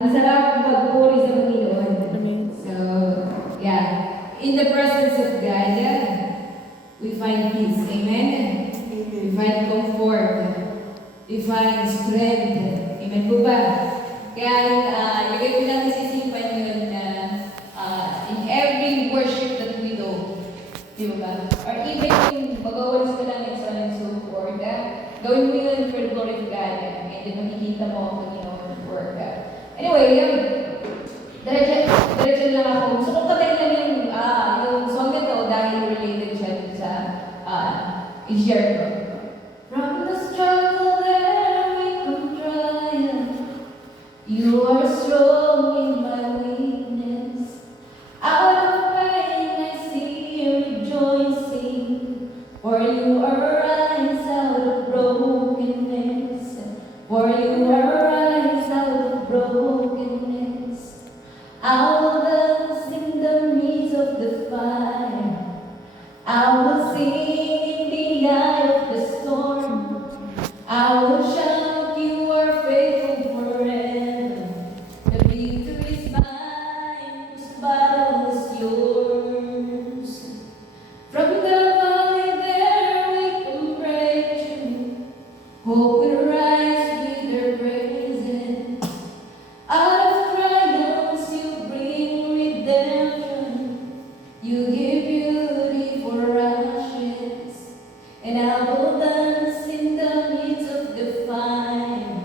Masarap magpuri sa Panginoon. Amen. So, yeah. In the presence of God, we find peace. Amen? We find comfort. We find strength. Amen po ba? Kaya, lagay ko lang isisipan yun na in every worship that we do, di ba? Or even yung magawalis ko lang and so on and so forth, gawin mo yun for the glory of God. And then makikita mo ang Panginoon work. Anyway, diretso lang ako. Gusto ko patayin lang yung song na to dahil related siya sa i-share ko. From the struggle there we come triumph. You are strong in my weakness. Out of pain I see you rejoicing. For you arise out of brokenness. For you arise out of brokenness. I will dance in the midst of the fire. I will sing in the eye of the storm. I will shout, you are faithful forever. The victory is mine, this battle is yours. From the valley there we can break through. Hope will rise with their praises. Out of triumphs you bring redemption. You give beauty for ashes. And I will dance in the midst of the fire.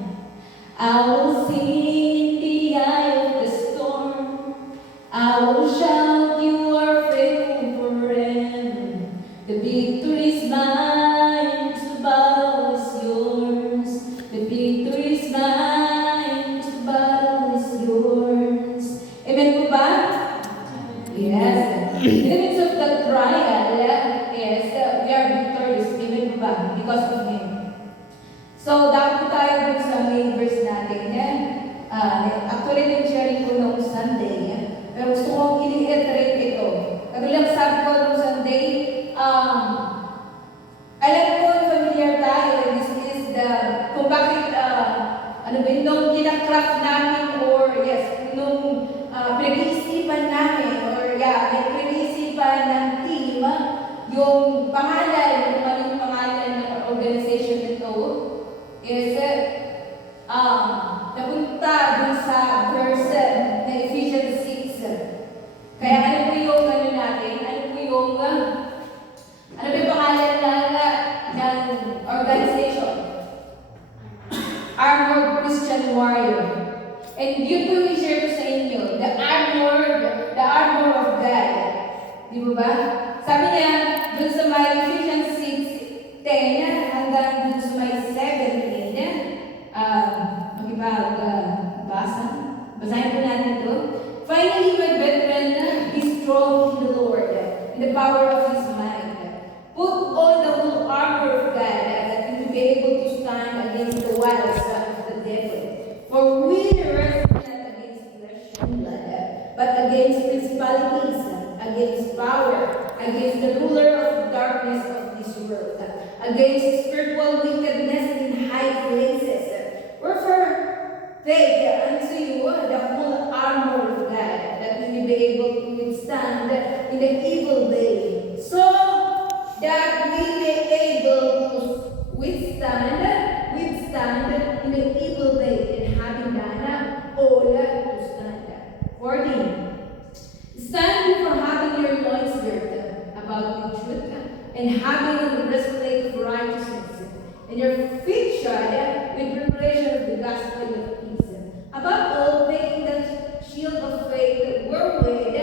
I will sing in the eye of the storm. I will shout, you are faithful forever. The victory is mine, the battle is yours. The victory is mine, the battle is yours. Amen po ba? Yes. In the midst of the trial, yes, we are victorious. Amen po ba? Because of Him. So, dapat tayo dun sa main verse natin. Actually, din sharing ko noong Sunday. Pero gusto kong i-reiterate ito. Kagalang sabi ko noong Sunday, alam ko, familiar tayo. This is the, kung bakit, nung kinakraft namin or, yes, nung pinag-iisipan namin or, pinag-iisipan ng team, yung pangalan, yung maling pangalan ng organization nito, is, napunta dun sa verse na Ephesians 6. Kaya ano po yung natin? Ano po yung pangalan ng organization? Armored Christian Warrior. And yun po yung i-share ko sa inyo. The armor of God. Di ba? Sabi niya, dun sa may Ephesians 6:10 hanggang dun sa may 17, basahin po natin ito. Finally, my brethren, be strong in the Lord, in the power of His might. Put on the whole armor of God, that you will be able to stand against the wiles of the devil. For we wrestle not against flesh and blood, but against principalities, against power, against the ruler of darkness of this world, against spiritual wickedness in high places. Wherefore, take unto you the whole armor of God, that we may be able to withstand in the evil day, so that we may able to withstand in the evil day, and having done all to stand. 14. Stand for having your loins girt about with truth, and having the breastplate of righteousness, and your feet shod with preparation of the gospel of peace. Above all, taking the shield of faith, wherewith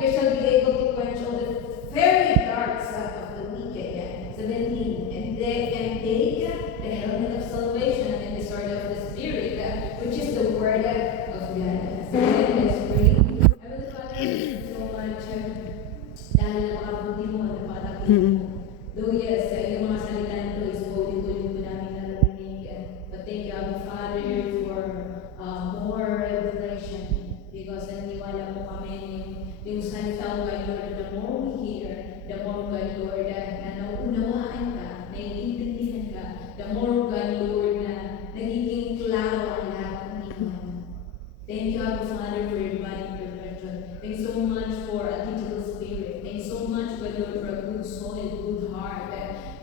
you shall be able to quench all the fiery darts of the wicked. 17. And take the helmet of salvation and the sword of the Spirit, which is the word of God. So let's pray. Heavenly Father, thank you so much dahil napakabuti mo at napakatakin mo. Though yes, Thank you, Abba Father, for your divine intervention. Thanks so much for a teachable spirit. Thanks so much, God Lord, for a good soul, good heart,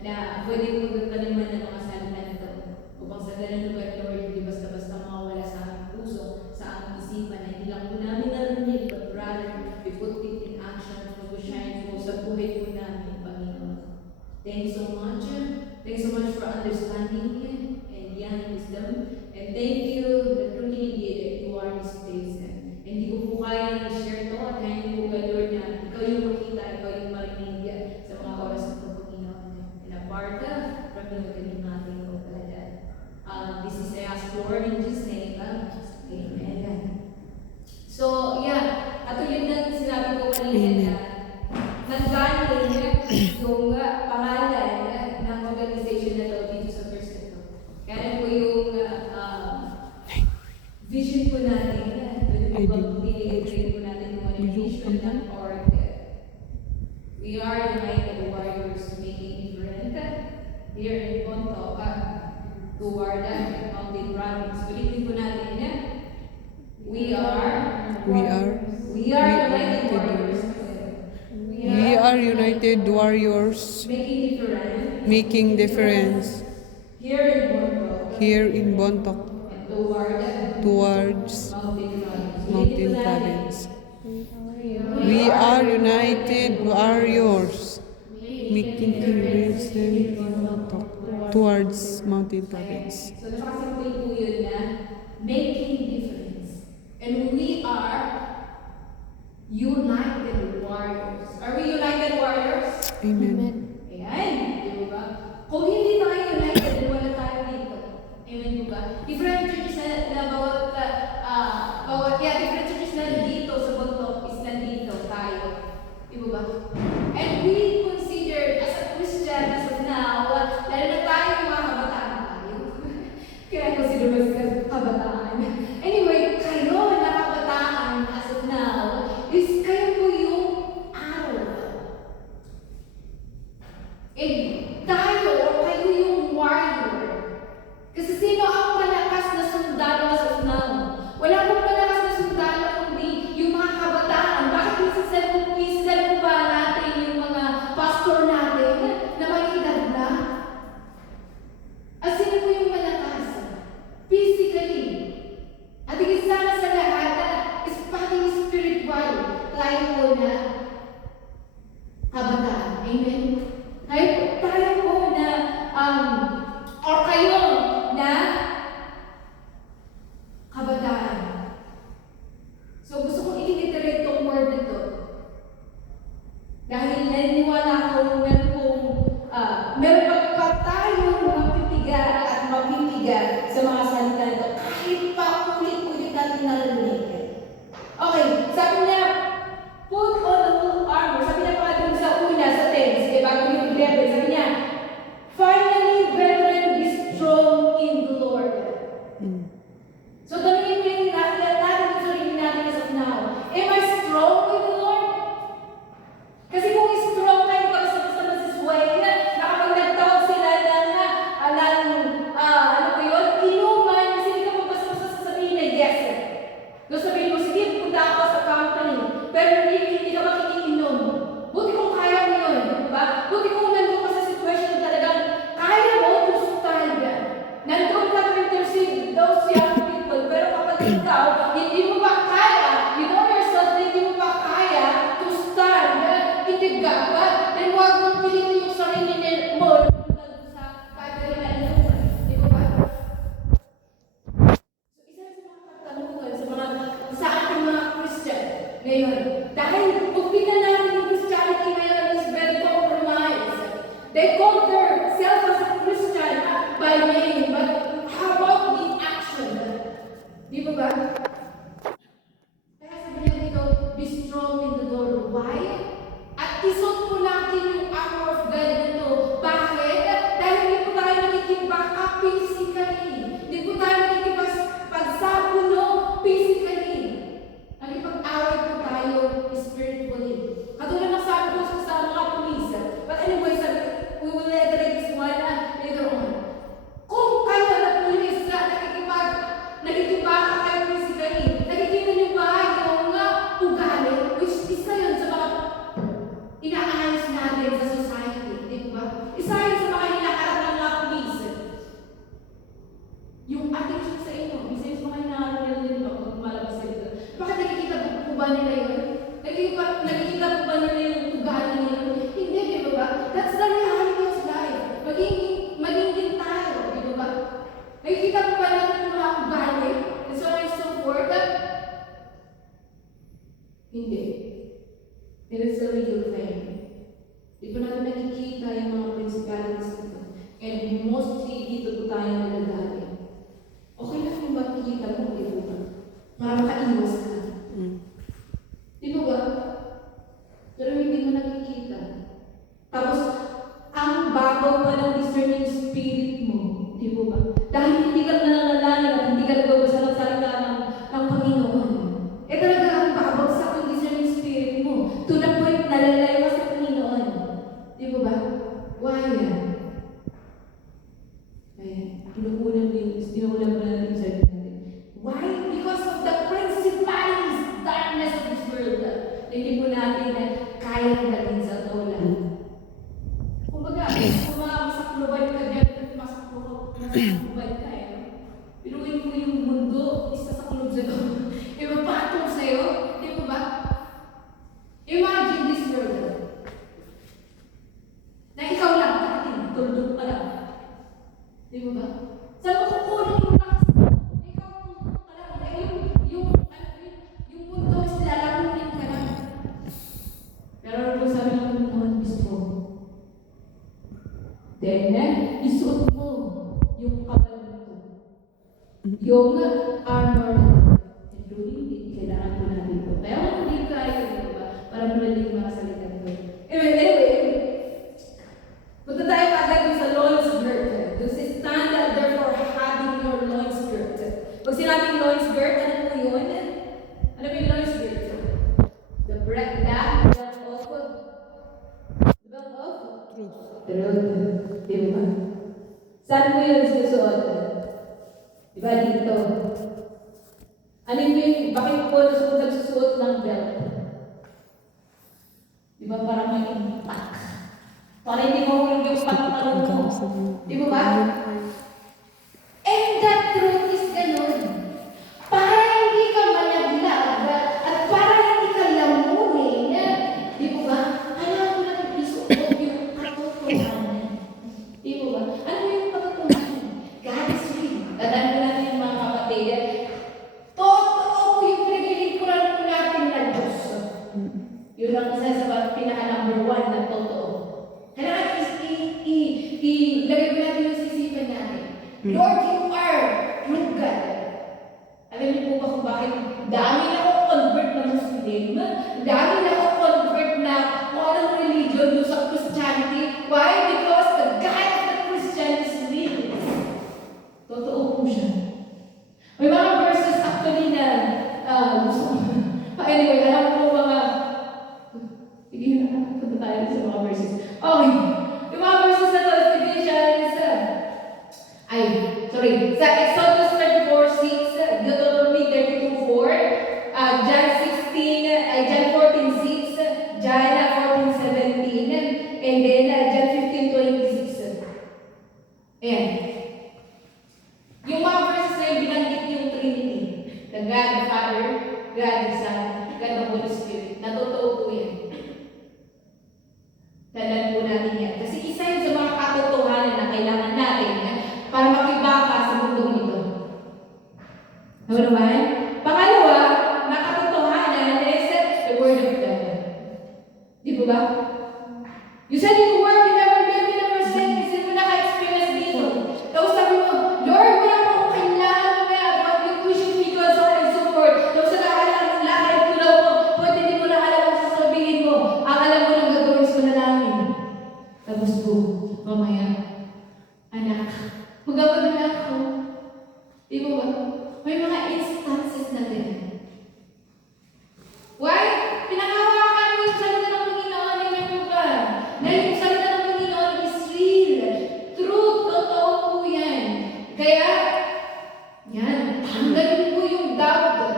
na pwede ko magtaniman ng mga salita nito. Upang sa ganun lugar, Lord, hindi basta-basta mawala sa aming puso, sa aming isipan, na hindi lang po namin narinig, but rather, we put it in action to shine po sa buhay po namin, Panginoon. Thank you so much. Thanks so much for understanding and young wisdom. And thank you that truly indeed that you are this place. And hindi ko po kaya i-share to at kaya po ka Lord na ikaw yung makita, ikaw yung marinig sa mga oras na ito, Panginoon. And apart from you, kanin natin ko talaga. This is I ask Lord in Jesus' name. Amen. So, yeah. At yun na sinabi ko kanina na nanggaling yung pangalan ng organization na ito dito sa First ito. Kaya po yung vision po natin, i-create po natin yung vision.org. We are united warriors making different here in Bontoc toward Mountain Province. Ulitin po natin yan. We are united warriors. We are united warriors making difference here in Bontoc towards Mountain Province. We are united warriors making difference in Bontoc towards Mountain Province. So nakasimple po yun na making difference. And we are united warriors. Are we united warriors? Amen. Ayan. Di ba? Kung hindi tayo united, wala tayo dito. Amen po ba? Different churches na different churches na dito sa Bontoc is nandito tayo. Di ba? And we consider as a Christian as of now, lalo na tayo mga kabataan tayo. Kaya consider mo sa kabataan. Anyway, kayo na kabataan as of now, is kayo po yung araw. And tayo, or kayo yung warrior. Kasi sino ang malakas na sundalo as of now? Wala pong malakas na sundalo kundi yung mga kabataan. Bakit isa-self ba natin yung mga pastor natin na may edad na? At sino po yung malakas? Physically. At higit sana sa lahat, is pati spiritual. Tayo po na kabataan. Amen? Tayo po na, or kayo na kabataan. So gusto kong i-iterate itong word na ito. Dahil naniniwala ako meron pa tayong mapipiga at mapipiga sa mga salita nito kahit pa ulit-ulit natin narinig. Okay, sabi niya, put on the full armor. Sabi niya pa dun sa una, sa 10, bago yung 11, sabi niya, finally, brethren, be strong in the Lord. So, tanongin mo yung natin sa sarili natin as of now. Am I strong with the Lord? Kasi kung strong tayo, basta masisway na kapag nagtawag sila ano ba yun? Inuman, kasi hindi ka magpasa sasabihin na yes. Doon sabihin mo, sige, punta ako sa company. Pero hindi ka makikiinom. Buti kung kaya mo yun, di ba? Buti kung nandun ka sa situation na talagang kaya mo to stand. Nandun ka to intercede those young people. Pero kapag ikaw, hindi mo pa kaya, you know yourself, hindi mo pa kaya to stand in the gap, then huwag mong pilitin yung sarili mo sa gathering na inuman. Di ba ba? Sa ating mga Christian ngayon. Dahil kung tingnan natin yung Christianity ngayon is very compromised. They call themselves as a Christian by name, but how about the action? Di ba ba? Kaya sabi niya dito, be strong in the Lord. Why? At isuot po natin yung armor of God nito. Bakit? Dahil hindi po tayo nakikibaka physically. Hindi po tayo nakikipagsabuno physically. Nakipag-away po tayo spiritually. Katulad ng sabi ko sa mga pulis. But anyway, we will iterate this one later on. Kung ba nila yun? Nakikita po ba nila yung ugali nila? Hindi, di ba ba? That's the reality of life. Maging din tayo, di ba ba? Nakikita po ba natin yung mga ugali? And so on and so forth? Hindi. It is a real thing. Di ba natin nakikita yung mga principalities nito? And mostly dito po tayo nagdadali. Okay lang yung makikita mo, di ba ba? Para makaiwas ka. Di ba ba? Pero hindi mo nakikita. Tapos, ang babaw pa ng discerning spirit mo. Di ba ba? Dahil hindi ka nananalangin at hindi ka nagbabasa ng salita ng Panginoon. Eh talaga ang babagsak yung discerning spirit mo. To the point na lalay ka sa Panginoon. Di ba ba? Why yan? Ayan. Pinukunan mo natin yung salita natin. Why? Because of the principalities, darkness of this world. Hindi po natin kaya natin sa tola. Kumbaga, kung masakluban ka dyan, masakluban ka pinuin mo yung mundo, isasaklob sa'yo. Ipapatong sa'yo, di ba ba? Imagine this world. Na ikaw lang, tuldok ka lang. Di ba ba? Saan mo kukunin yung lakas mo? Ikaw ka lang. Yung mundo is lalamunin ka lang. Pero ano sabi ng Panginoon mismo? Then, isuot mo yung kapal nito. Yung armor na ito. Hindi, kailangan ko na dito. Kaya ako hindi tayo, di ba? Para mulaling mga salita nito. Anyway, punta tayo agad sa loins girt. Doon sa stand, therefore, having your loins girt. Pag sinabing loins girt, ano po yun? Ano po yung loins girt? The belt of truth. Di ba? Saan po yun susuot? Di ba dito? Ano yung, bakit po nagsusuot ng belt? Di ba parang may impact? Para hindi mahulog yung pantalon mo. Di ba ba? And that truth is ganun. Para hindi ka malaglag at para hindi ka lamunin, di ba ba? Alam mo na isuot yung katotohanan. Di ba ba? Ano yung katotohanan? God is real. Tandaan mo natin yung mga kapatid. Totoo po yung pinagilingkuran po natin na Diyos. Yun ang isa sa pinaka-number 1 na totoo. Kailangan ilagay mo natin yung sisipan natin. Lord, you are true God. Alam niyo po ba kung bakit dami na akong convert na Muslim? Dami na akong convert na kung anong religion doon sa Christianity. Why? Because the God of the Christian is real. Totoo po siya. May mga verses actually na anyway, alam ko mga sige na, punta tayo sa mga verses. Okay. Yung mga verses na to, sa Exodus 34:6, Deuteronomy 32:4, John 14:6, John 14:17, and then John 15:26. Ayan. Yung mga verses na yung binanggit yung Trinity, the God the Father, God the Son, God the Holy Spirit. Natotoo po yan. Tandaan po natin yan. Kasi isa yun sa mga katotohanan na kailangan natin para makibaka sa mundong ito. Ano naman? Pangalawa, na katotohanan is the Word of God. Di ba ba? You said in the Word, you never live, you never sin, kasi mo naka-experience dito. Tapos sabi mo, Lord, wala pa akong kailangan but you should be God, so on and so forth. Tapos sa lakay tulaw mo, pwede di mo na alam ang sasabihin mo. Ang alam mo lang gagawin sa manalangin. Tapos po, mamaya, anak, magawag na ako. Di ba ba? May mga instances na din. Why? Pinangawakan mo yung salita ng Panginoon, hindi po ba? Dahil yung salita ng Panginoon is real. Truth, totoo po yan. Kaya, yan, tanggalin po yung doubt.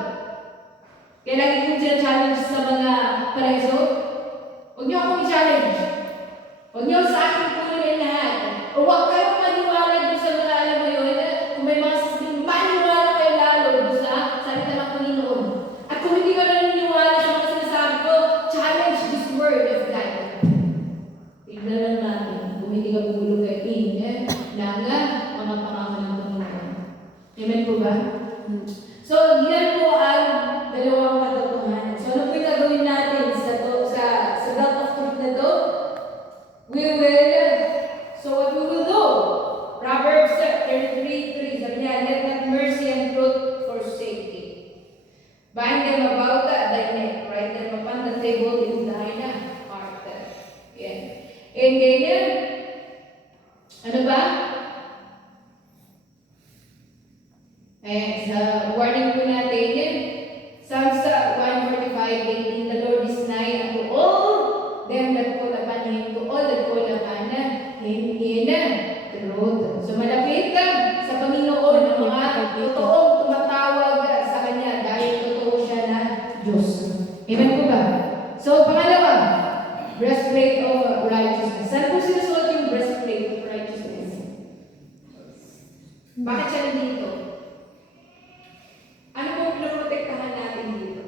Kaya lagi kong challenge sa mga pareso, huwag niyo akong i-challenge. Huwag niyo sa akin punuin lahat. O huwag kayong maniwala doon sa mga alam mo yun. Kung may mga maniwala kayo lalo doon sa salita ng Panginoon. At kung hindi ka naniniwala sa Bind them about thy neck, write them upon the table in thine heart. Yan. And then, ano ba? Ayan, sa warning po natin yan. Psalms 145:18, the Lord is nigh unto all them that call upon Him, to all that call upon Him in truth. So malapit sa Panginoon ang mga totoong tumatawag sa Kanya dahil totoo siya na Diyos. Amen po ba? So pangalawa, breastplate of righteousness. Saan po sinusuot yung breastplate of righteousness? Bakit siya nandito? Ano po pinoprotektahan natin dito?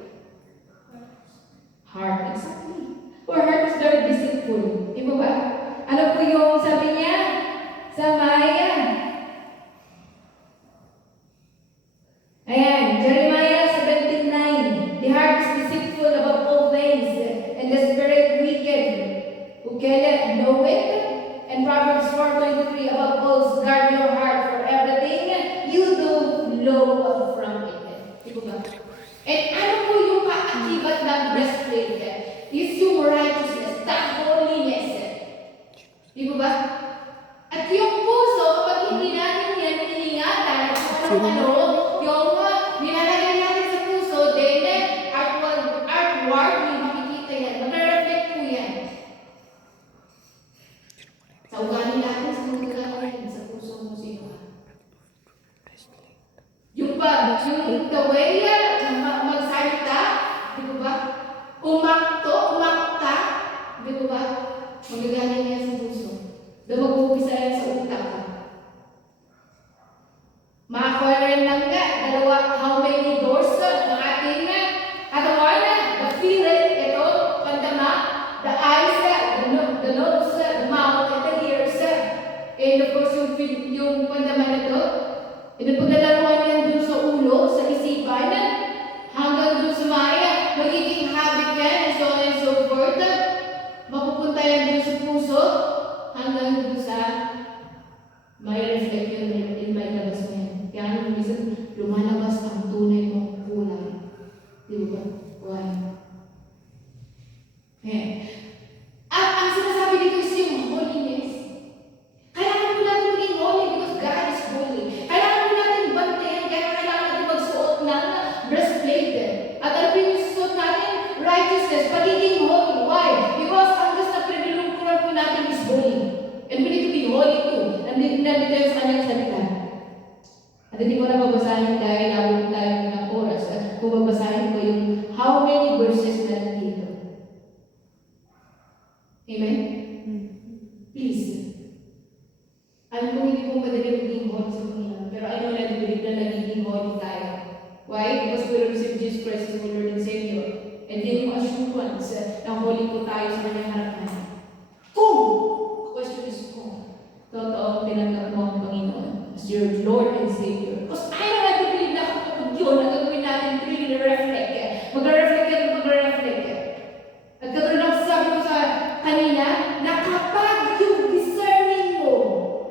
Heart, exactly. Our heart is very deceitful. Di ba ba? Ano po yung sabi niya? Sa Maya. Ayan, Jeremiah 17:9. The heart is deceitful above all things, and the spirit wicked. Who can know it? And Proverbs 4:23, above all, guard your heart, for everything you do flow from it. Di ba? And ano po yung kaakibat ng breastplate? Is yung righteousness, the holiness. Di ba? At yung puso, kapag hindi natin yan iningatan, kung ano, yung nilalagay natin sa puso, then outward, may makikita yan. Mag-reflect po yan. Sa ugali natin, sa mga gagawin, sa puso mo sino ka. Yung the way magsalita, di ba? Umakta, di ba? Magagaling yan sa puso. Doon mag-uupisa yan sa utak. Makakuha rin lang nga, how many doors ng ating katawan, the feeling, ito, pandama, the eyes, the nose, the mouth, and the ears, and of course yung pandama na ito, ito pagdalaruan yan dun sa ulo, sa isipan, hanggang dun sa maya, magiging habit yan, and so on and so forth, mapupunta yan dun sa puso, hanggang dun sa may reflect yun in may labas mo yan. Kaya ano minsan lumalabas ang tunay mong kulay. Di ba? Why? At ang sinasabi dito is yung holiness. Kailangan mo natin maging holy because God is holy. Kailangan mo natin bantayan, kaya kailangan natin magsuot ng breastplate. At ano yung suot natin? Righteousness, pagiging holy. Why? Because ang Diyos na pinilungkuran po natin is holy. And we need to be holy too. Nandito tayo sa kanyang salita. At hindi ko na babasahin dahil nabot tayo ng oras. At kung babasahin ko yung how many verses na nandito. Amen? Please. Alam ko hindi po madali maging holy sa Panginoon. Pero I know na believe na nagiging holy tayo. Why? Because we receive Jesus Christ as our Lord and Savior. And yun yung assurance na holy po tayo sa kanyang harapan. Kung! Question is kung totoo tinanggap mo ang Panginoon as your Lord and Savior. Because I know I believe na kapag yun, ang gagawin natin really reflect. Mag-reflect. At katulad ng sabi ko sa kanina, na kapag yung discerning mo,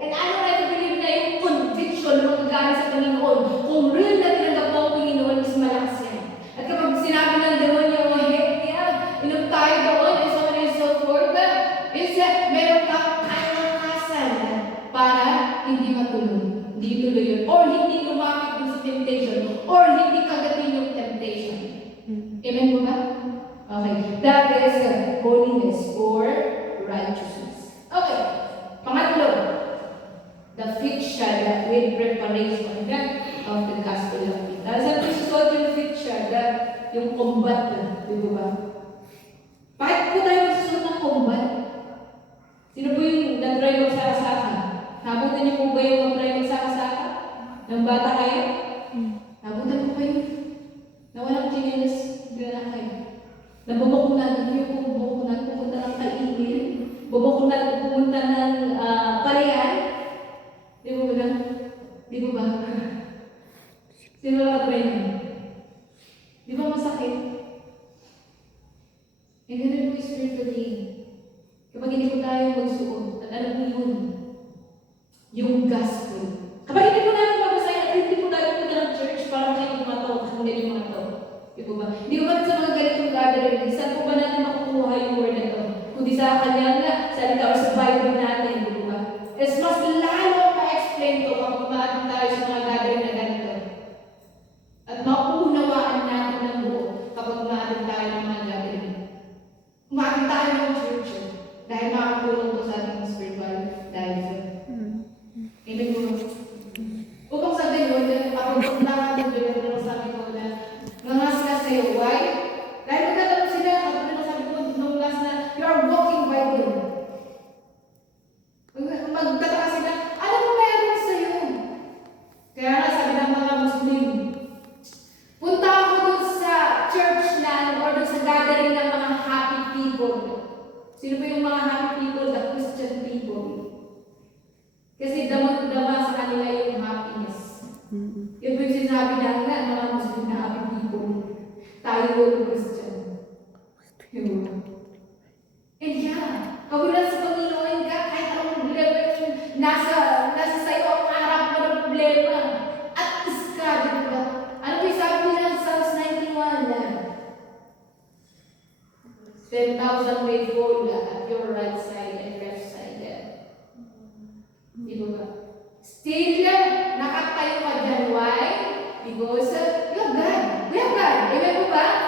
and I know I believe na yung conviction na magagaling sa Panginoon, kung real na tinanggap mo ang Panginoon is malakas yan. At kapag sinabi ng demonyo, heck yeah, inom tayo doon, and so on and so forth, is meron kang kalakasan para hindi matuloy. Hindi tuloy yun. Or hindi lumapit dun sa temptation. Or hindi kagatin yung temptation. Amen po ba? Okay. That is holiness or righteousness. Okay. Pangatlo. The fit shod with preparation of the gospel of peace. Saan po susunod yung fit shod? Yung combat. Di ba? Bakit po tayo masusunod ng combat? Sino po yung nag-drive magsakasaka? Nabutan niyo po ba yung mag-drive magsakasaka? Nang bata kayo? Nabutan po kayo? Na walang chinelas, gano'n kayo. Nabubukunan niyo po, bubukunan, pupunta ng kainin, bubukunan, pupunta ng palayan. Di ba ba? Di ba ba? Sino lang ka-try niyo? Di ba masakit? And ganun po spiritually. Kapag hindi po tayo magsuot, at alam mo yun, yung gospel. Kapag hindi po natin mabasahin at hindi po tayo punta ng church para makinig mga to, kung hindi mga to, Di po ba? Hindi ko ba sa mga ganitong gathering, saan po ba natin makukuha yung word na to? Kundi sa kanyang salita or sa Bible natin, di po ba? Mas lalo ma-explain to kapag maating tayo sa mga gathering na ganito. At mauunawaan natin ng buo kapag maating tayo ng mga gathering. Maating tayo ng church dahil makakatulong to sa ating spiritual life. Amen po. Upang sabihin mo, kapag natin doon, sabi ko na nangaskas kayo. Why? Dahil magkataon sila, kapag nasabi ko, nung last na, you are walking Bible. Magtataka sila, ano mo meron sa'yo? Kaya nga sabi ng mga Muslim, punta ako dun sa church na, or dun sa gathering ng mga happy people. Sino ba yung mga happy people? The Christian people. Kasi damang-dama sa kanila yung happiness. Yun po yung sinabi na nga, mga Muslim na happy people. Tayo yung Christian. Yun. And yeah, kagulat sa Panginoon ka, kahit anong problema yung nasa sayo ang harap mo ng problema. At iska, di ba? Ano po yung sabi nila sa Psalms 91 na 10,000 may fall at your right side and left side. Di ba? Still, nakatayo ka dyan. Why? Because you have God. We have God. Amen po ba?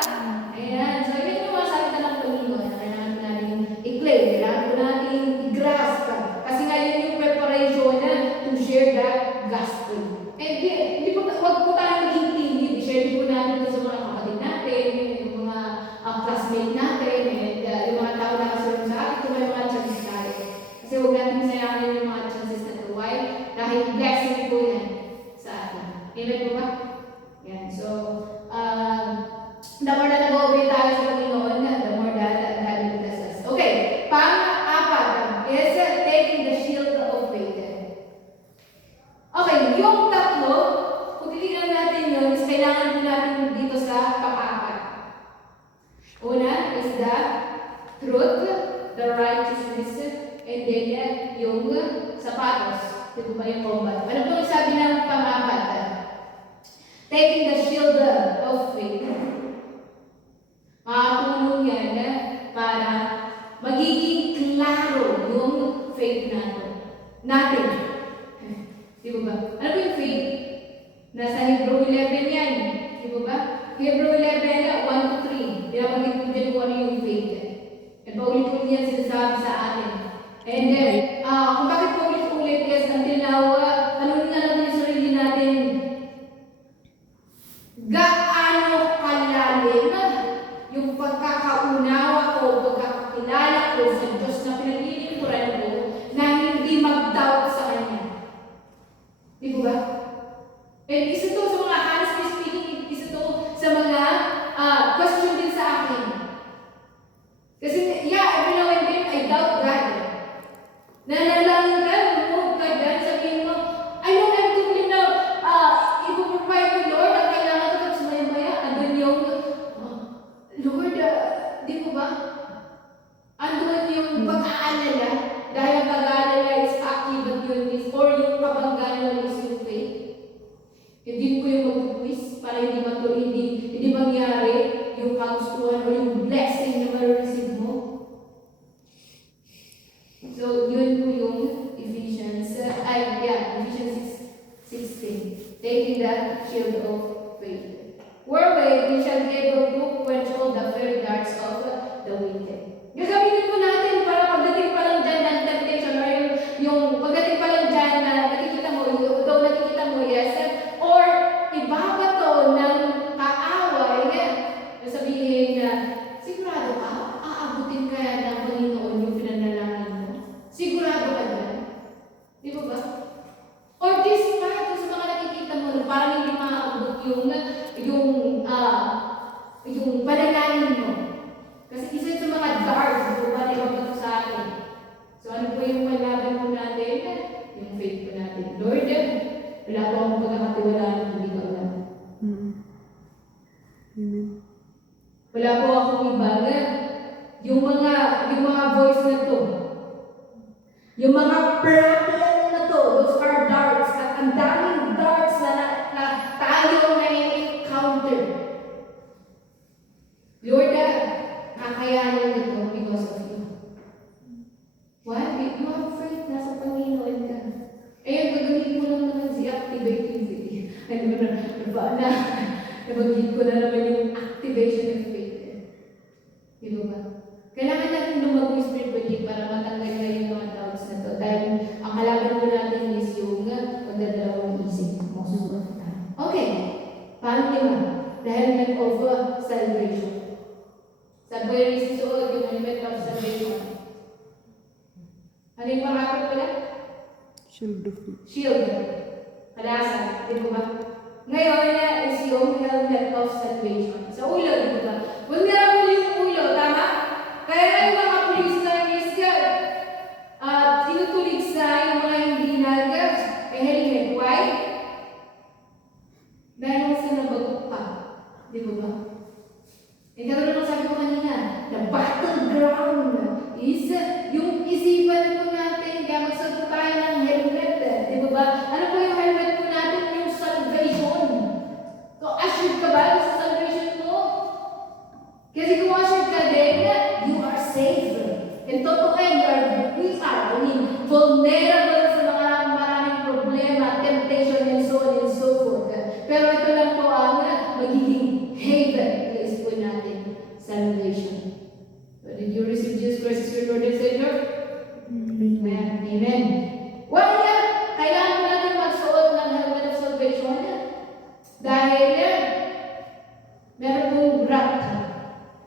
Ayan. So, yun yung mga salita ng Panginoon na kailangan po natin i-claim. Kailangan po natin i-grasp. Kasi nga yun yung preparation na to share the gospel. And hindi po, huwag po tayo maging timid. I-share po natin ito sa mga kapatid natin, yung mga classmate natin, and yung mga tao na kasunod sa atin, kung may mga chances tayo. Kasi huwag natin sayangin yung mga chances na ito. Why? Dahil blessing po yan sa atin. Amen po ba? Yan. So, the more na nag-obey tayo sa Panginoon, the more that God will bless us. Okay. Pang-apat is taking the shield of faith. Okay. Yung tatlo, kung titignan natin yun, is kailangan din natin dito sa pang-apat. Una is the truth, the righteousness, and then yung sapatos. Di ba yung combat? Ano po yung sabi ng pang-apat? Taking the shield of faith. Makatulong yan para magiging klaro yung faith natin. Di ba? Ano po yung faith? Nasa Hebrew 11 yan. Di ba? Hebrew 11, 1-3. Pinabanggit po dyan kung ano yung faith. At paulit-ulit yan sinasabi sa atin. And then, kung bakit paulit-ulit is until now, tanongin na natin yung sarili natin. Gaano kalalim yung pagkakaunawa ko, pagkakakilala ko sa Diyos na pinaglilingkuran ko na hindi mag-doubt sa Kanya. Di ba? And isa to sa mga honestly speaking, isa to sa mga question din sa akin. Kasi, every now and then, I doubt God. Nanalangin ka, lumog ka dyan, sabihin mo, I don't have to believe na ipuprovide mo, Lord, ang kailangan ko at sumaya-maya. Andun yung, Lord, di ko ba? Andun yung pag-aalala, dahil ang pag-aalala is active at yun is, or yung kabanggalan is yung faith. Hindi po yung mag-twist para hindi mangyari yung kagustuhan o yung blessing na ma-receive mo. So, yun po yung Ephesians 6:16. Taking the shield of faith. Wherewith we shall be able to quench all the fiery darts of the wicked. Gagamitin po natin para pagdating pa lang dyan ng temptation or yung pagdating pa lang dyan na nakikita mo, yes, or ibabato ng kaaway, sabihin na, sigurado ka, aabutin kaya ng Panginoon yung pinanalangin mo? Sigurado ka dyan? Di ba ba? Or despite sa mga nakikita mo na parang hindi maaabot yung panalangin mo. Kasi isa sa mga darts, di ba, di ba sa atin? So ano po yung kailangan po natin? Yung faith po natin. Lord, wala po akong pagkakatiwalaan kung hindi ka alam. Amen. Wala po akong ibang yung mga voice na to. Yung mga problem na to, those are darts. At ang daming darts na tayo na encounter. Lord, kakayanin ko ito because of you. Why? You have faith, nasa Panginoon ka. Ayun, gagawin mo lang naman si activate yung faith. Nabagin ko na naman yung activation of faith. Di ba ba? Kailangan natin lumago spiritually para matanggal na yung mga doubts na to. Dahil ang kalaban mo natin is yung pagdadalawang isip mo. Okay. Panglima, the helmet of salvation. Sabi ko yung isusuot, yung helmet of salvation. Ano yung pangapat pala? Shield of faith. Shield. Kalasan, di ba? Ngayon na is yung helmet of salvation. Sa ulo, di ba? Huwag na lang ulo yung ulo, tama? Kaya nga yung mga police na is tinutulig sa yung mga hindi nagas, helmet. Why? Dahil sa nabagot pa. Di ba ba? Eh, katulad ng sabi ko kanina, the battleground is yung isipan po natin, kaya magsagot tayo ng helmet. Di ba ba? Ano po yung helmet po natin? Yung salvation. So, assured ka ba sa salvation mo? Kasi kung assured ka din, you are safe. And totoo we are vulnerable sa mga maraming problema, temptation, and so on and so forth. Pero ito lang po ang magiging haven place po natin, salvation. So, did you receive Jesus Christ as your Lord and Savior? Amen. Amen. Well, kailangan po natin magsuot ng helmet of salvation dahil meron pong rat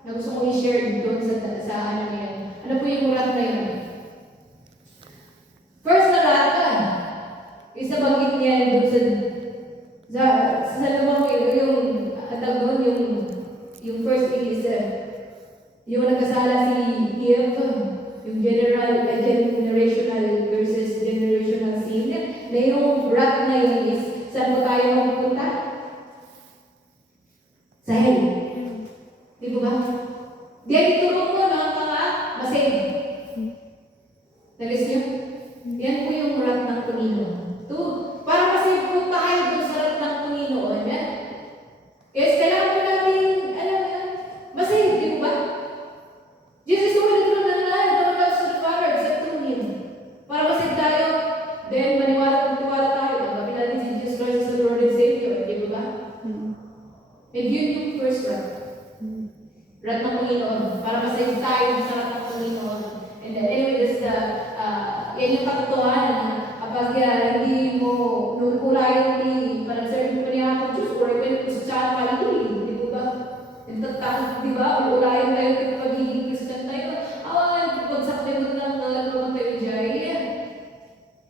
na gusto kong i-share doon sa ano na yan. Ano po yung rat na yun? First na rat isa banggit niya doon sa lumang yung atag doon, yung first is yung nagkasala si Eve, yung generational versus generational sin, na yung rat na yun is saan mo tayo magpunta? Sa hell. Di ba? Diyan ituro mo ng mga masin. Nalis niyo? Yan po yung rat ng Panginoon. Para kasi po tayo doon sa rat ng Panginoon, yes, kailangan po natin, alam mo, masin, di ba? Jesus will do the life, the loves of the Father, except to Him. Para masin tayo, then maniwala tayo. Pagkabi natin si Jesus Christ as the Lord and Savior, di ba? And yun yung first rat. Rat ng Panginoon. Para masin tayo sa rat ng Panginoon. And then, anyway, yan yung katotohanan. Kapag hindi mo nululayan ni panagsabi mo niya ako, Diyos, or even kung sa kalaguli, di ba? Di ba? Ululayan tayo kung pagiging Christian tayo. Pagsakli mo lang naman tayo dyan.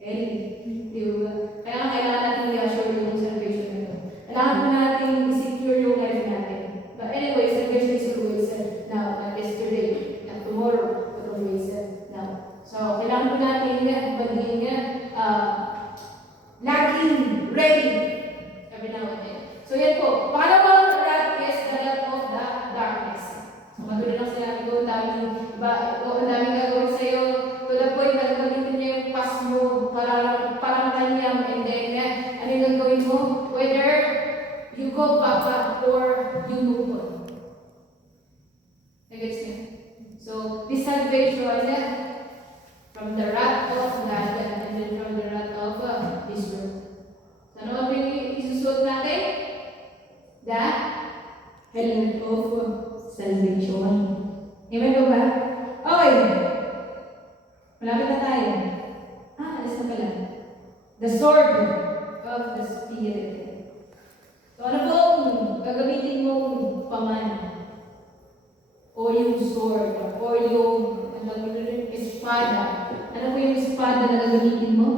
Di ba? Kaya kailangan natin i-assure yung salvation na ito. Kailangan mo natin i-secure yung life natin. But anyway, salvation is always now, not yesterday, not tomorrow, but always now. So, kailangan po natin maging laging ready. Sabi na so, yan po. Pangalawang rat is the rat of the darkness. So, matulad lang sinabi ko, ang daming gagawin sa'yo. To the point na gagamitin niya yung pass mo parang kanyang, and then, ano yung gagawin mo? Whether you go back or you move on. Nagets niya? So, this salvation, from the wrath of God and then from the wrath of this world. So, ano ba yung isusuot natin? The helmet of salvation. Amen po ba? Okay. Malapit na tayo. Alis na pala. The sword of the Spirit. So, ano pong gagamitin mong pamana? O yung sword, o yung espada. Ano po yung espada na gagamitin mo?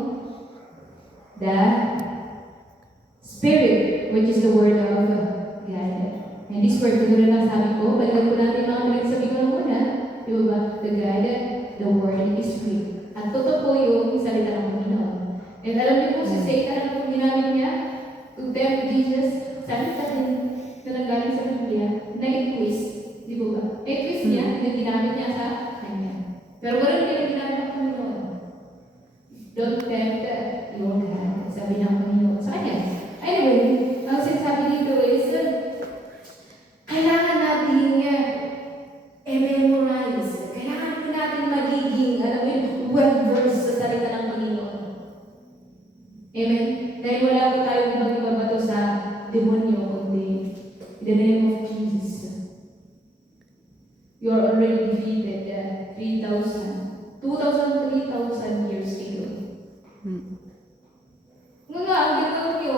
The Spirit, which is the word of God. And this word, ito rin ang sabi ko, balikan po natin mga pinagsabi ko na muna. Di ba? The God, the word is free. At totoo po yung salita ng Panginoon. And alam niyo po si Satan, ano po ginamit niya? To tempt Jesus, salita din na nanggaling sa Biblia, na i-twist. Di ba ba? I-twist niya, yung ginamit niya sa kanya. Pero wala rin ginamit ng Panginoon. Don't tempt your God. Sabi ng Panginoon sa kanya. Anyway, ang sinasabi dito is, kailangan natin You're already defeated 3,000, 2,000, 3,000 years ago. Nga, ang ginawa niyo,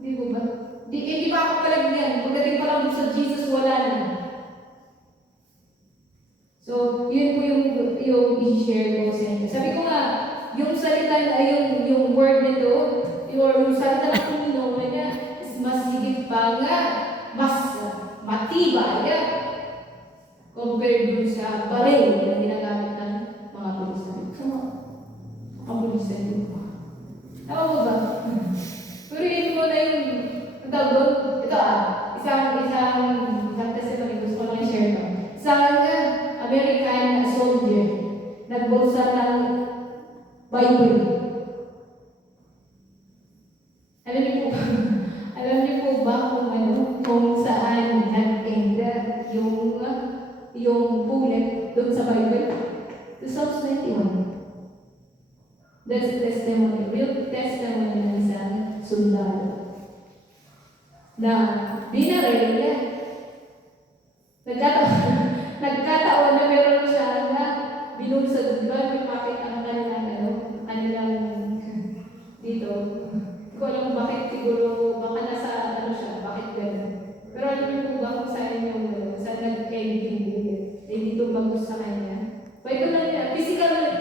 di ba ba? Di pa ako palagyan. Pagdating pa lang sa Jesus, wala na. So, yun po yung i-share ko sa inyo. Sabi ko nga, yung salita ay yung word nito, yung salita ng Panginoon niya, is mas higit pa nga, mas matibay, compared dun sa baril na ginagamit ng mga pulis natin. So, ang pulis natin ko. Tama mo ba? Pero yun mo na yung, ang tawag doon, ito isang testimony, gusto ko lang i-share ko. Isang American soldier, nagbulsa ng Bible. Alam niyo po ba kung saan nag-end yung bullet doon sa Bible? To Psalms 91. That's testimony, real testimony ng isang sundalo. Na binaril niya. Nagkataon na meron siya na binunsad, di ba? May makita ang kanilang dito. Hindi ko alam bakit, siguro, baka nasa, bakit gano'n. Pero alam niyo po ba kung saan saan nag-end yung bullet? Eh, dito bagus sa kanya. Pwede lang niya, physical,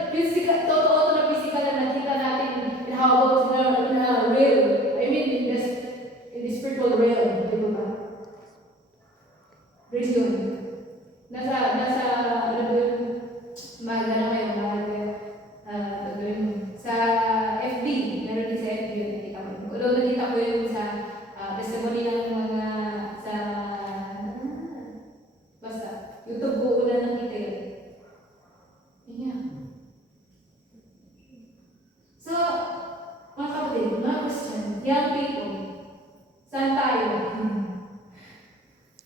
totoo ito na physical na nakita natin in how about na real, I mean, in the spiritual realm, di ba? Real yun. Nasa, ano yun, magana ngayon, sa FB, meron din sa FB yun, nakita ko. Although nakita ko yun sa testimony ng mga, basta, YouTube ko una nakita yun. Yeah. So, mga kapatid, mga Christian, young people, saan tayo?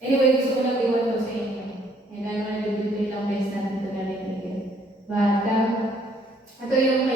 Anyway, gusto ko lang iwan to sa inyo. And I know na bibigay lang best natin ito na rin again. But, ito yung